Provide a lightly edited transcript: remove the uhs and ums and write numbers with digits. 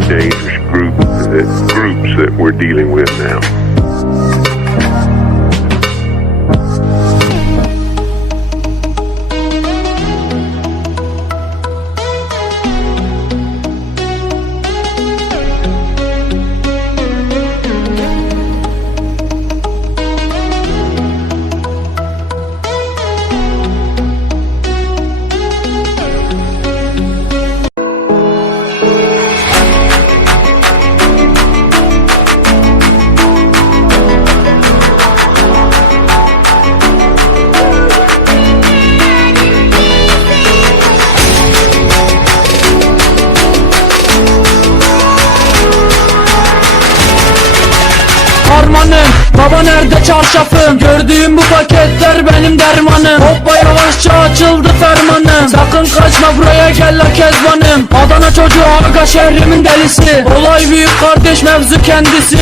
the dangerous groups that we're dealing with now. Harmanım, baba nerede çarşafım? Gördüğüm bu paketler benim dermanım. Hoppa yavaşça açıldı fermanım. Sakın kaçma buraya gel la Kezbanım. Adana çocuğu aga şehrimin delisi. Olay büyük kardeş mevzu kendisi.